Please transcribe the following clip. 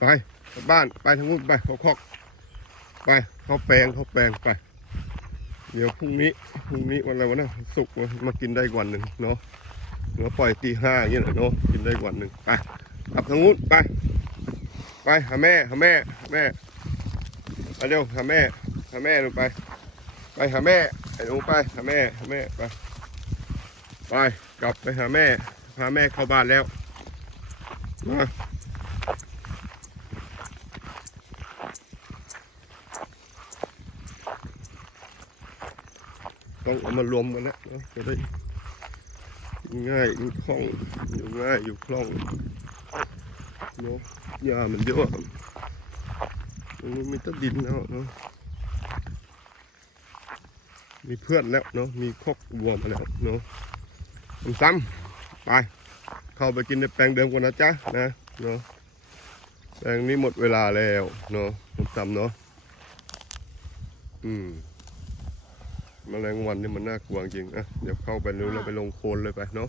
ไปบ้านไปทางนู้นไปเขาคอกไปเขาแปลงไปเดี๋ยวพรุ่งนี้วันอะไรวะนะศุกร์มากินได้วันหนึ่งเนาะเราปล่อยตี 5อย่างเงี้ยเนาะกินได้วันหนึ่งไปกลับทางนู้นไปหาแม่ไปเร็วหาแม่ลงไปหาแม่ไอ้หนูไปหาแม่ไปกลับไปหาแม่พาแม่เข้าบ้านแล้วมาต้องเอามารวมกันแล้วจะได้ง่ายอยู่คล่องอยู่คล่องเนาะยามันเยอะมันมีต้นดินแล้วเนาะมีเพื่อนแล้วเนาะมีคอกวัวมาแล้วเนาะซ้ำไปเข้าไปกินในแปลงเดิมก่อนนะจ๊ะนะเนาะแปลงนี้หมดเวลาแล้วเนาะซ้ำเนาะแมลงวันนี่มันน่ากลัวจริงอ่ะเดี๋ยวเข้าไปเร็วเราไปลงโคลนเลยไปเนาะ